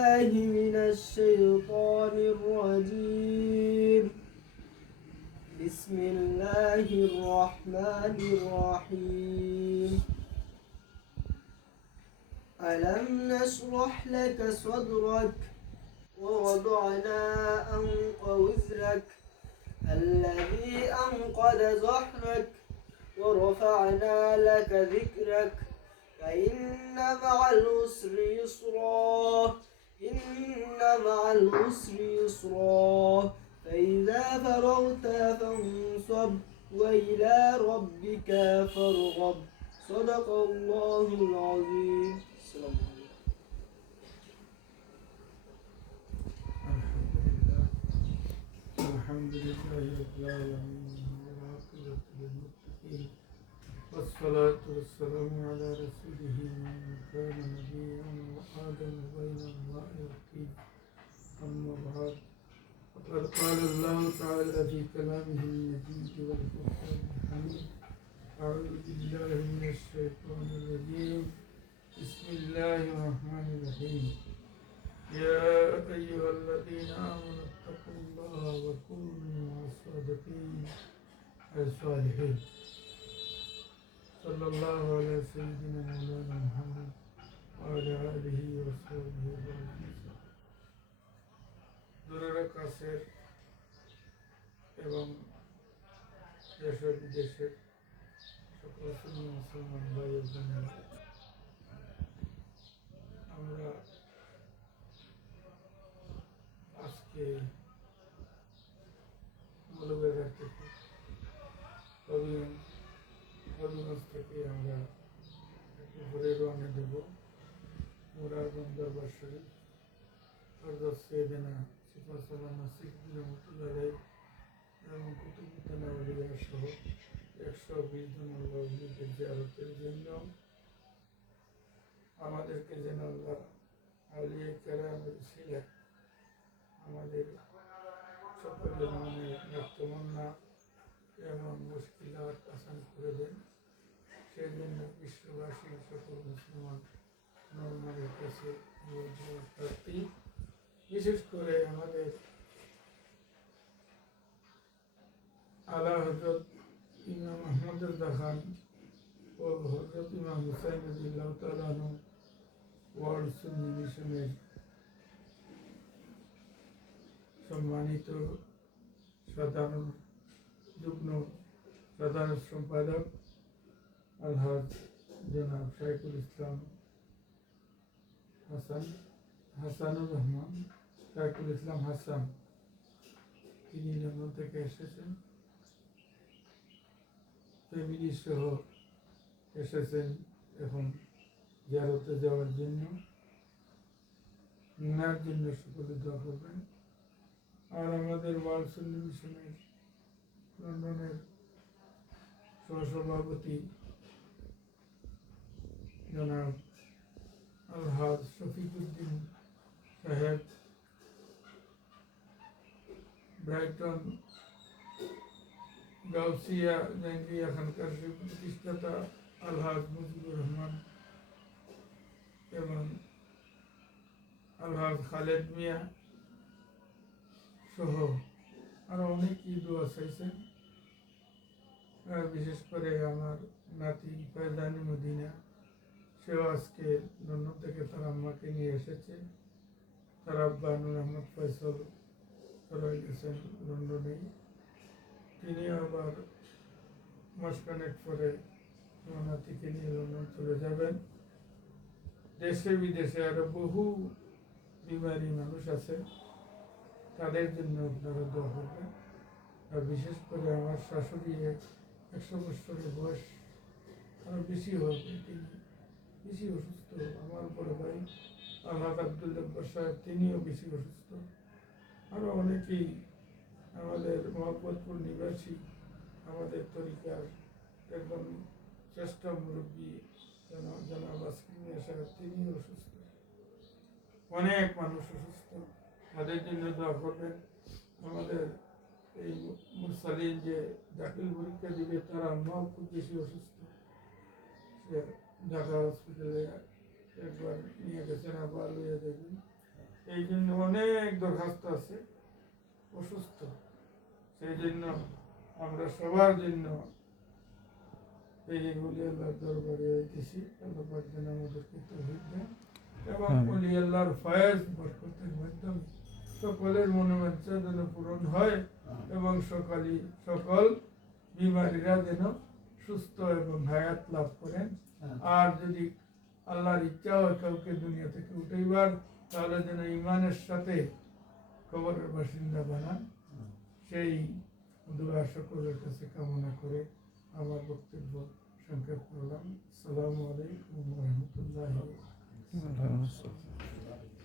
بالله من الشيطان الرجيم. بسم الله الرحمن الرحيم. ألم نشرح لك صدرك ووضعنا عنك وزرك الذي أنقض ظهرك ورفعنا لك ذكرك فإن مع العسر يسرا فإذا فرغت فانصب وإلى ربك فارغب. صدق الله العظيم. السلام عليكم. الحمد لله رب العالمين والعاقبة للمتقين والصلاة والسلام على رسوله من كان نبيا وآدم بين الماء والطين. أما بعد، فقد قال الله تعالى في كلامه المجيد والفرقان الحميد: أعوذ بالله من الشيطان الرجيم. بسم الله الرحمن الرحيم. يا أيها الذين آمنوا اتقوا الله وكونوا مع الصادقين الصالحين. صلى الله على سيدنا مولانا محمد وعلى آله وصحبه أجمعين. দূরের কাছের এবং দেশ ও বিদেশের সকল সুন্নি মুসলমান ভাই ও বোনেরা, আমরা আজকে মৌলভীবাজার থেকে হবিগঞ্জ থেকে আমরা একটু ঘুরে রওনা দেব মুরারগঞ্জ দরবার শরীফ হযরত সৈয়দনা সিফাতুল্লাহ নাসির রহমাতুল্লাহ আলাইহি এবং কুতুবুদ্দিন আউলিয়া সহ 120 জন আউলিয়াদের জিয়ারতের জন্য আমাদেরকে যেন আল্লাহ আউলিয়া কেরামের উসিলায় আমাদের সকলের মনে তমন্না এবং মুশকিলাত আসান করে দেন। সেই জন্য বিশ্ববাসী সকল মুসলমান নরমানের কাছে প্রার্থী, বিশেষ করে আমাদের আলা হযরত ইমাম আহমদ রযা খান ও হযরত ইমাম হুসাইন রাদিয়াল্লাহু তাআলা আনহু ওয়ার্ল্ড সুন্নি মিশনের সম্মানিত যুগ্ম সাধারণ সম্পাদক আলহাজ জনাব শাইখুল ইসলাম হাসানুর রহমান শাইখুল ইসলাম হাসান, তিনি লন্ডন থেকে এসেছেন, ফ্যামিলি সহ এসেছেন এখন জিয়ারতে যাওয়ার জন্য। ওনার জন্য সকলে দোয়া করবেন। আর আমাদের ওয়ার্ল্ড সুন্নি মিশনের লন্ডনের সহসভাপতি জনাব আলহাজ শফিকুদ্দিন সাহেব, ব্রাইটন গাউসিয়া জাঙ্গিয়া খানকার প্রতিষ্ঠাতা আলহাজ মুজিবুর রহমান এবং আলহাজ খালেদ মিয়া সহ আরো অনেকেই দোয়া চাইছেন। আর বিশেষ করে আমার নাতি ফয়জানি মদিনা, সেও আজকে লন্ডন থেকে তার আম্মাকে নিয়ে এসেছে। তার আব্বা নূর আহমদ ফয়সল রয়ে গেছেন লন্ডনেই, তিনি আবার মাসখানেক পরে আমার নাতিকে নিয়ে লন্ডন চলে যাবেন। দেশে বিদেশে আরো বহু বিমারি মানুষ আছে, তাদের জন্য আপনারা দোয়া করবেন। আর বিশেষ করে আমার শাশুড়ি 100 বছরের বয়স, আরো বেশি হবে, তিনি বেশি অসুস্থ। আমার বড় ভাই আলহাজ আব্দুল জব্বার সাহেব, তিনিও বেশি অসুস্থ। আরো অনেকেই আমাদের মহব্বতপুর নিবাসী, আমাদের তরিকার একজন শ্রেষ্ঠ মুরব্বী জনাব আসকিমিয়া সাহেব, তিনিও অসুস্থ। অনেক মানুষ অসুস্থ, তাদের জন্য দোয়া করবেন। আমাদের এই মুরসালিন যে দাখিল পরীক্ষা দিবে, তার আম্মাও খুব বেশি অসুস্থ, সে ঢাকা হসপিটালে একবার নিয়ে গেছেন, আবার লইয়া যাবেন। এই জন্য অনেক দরখাস্ত আছে, অসুস্থ, সেই জন্য আমরা সবার জন্য এইগুলি আল্লাহর দরবারে আইতেছি। আল্লাহ পাক যেন আমাদেরকে তৌফিক দেন এবং ওলি আল্লাহর ফয়েজ বরকতের মাধ্যমে সকলের মনোবাঞ্ছা যেন পূরণ হয় এবং সকল বিমারীরা যেন সুস্থ এবং হায়াত লাভ করেন। আর যদি আল্লাহর ইচ্ছা হয় কাউকে দুনিয়া থেকে উঠাইবার, তাহলে যেন ইমানের সাথে কবরের বাসিন্দা বানান, সেই দোয়া সকলের কাছে কামনা করে আমার বক্তব্য সংক্ষেপ করলাম। আসসালামু আলাইকুম ওয়া রাহমাতুল্লাহি ওয়া বারাকাতুহু।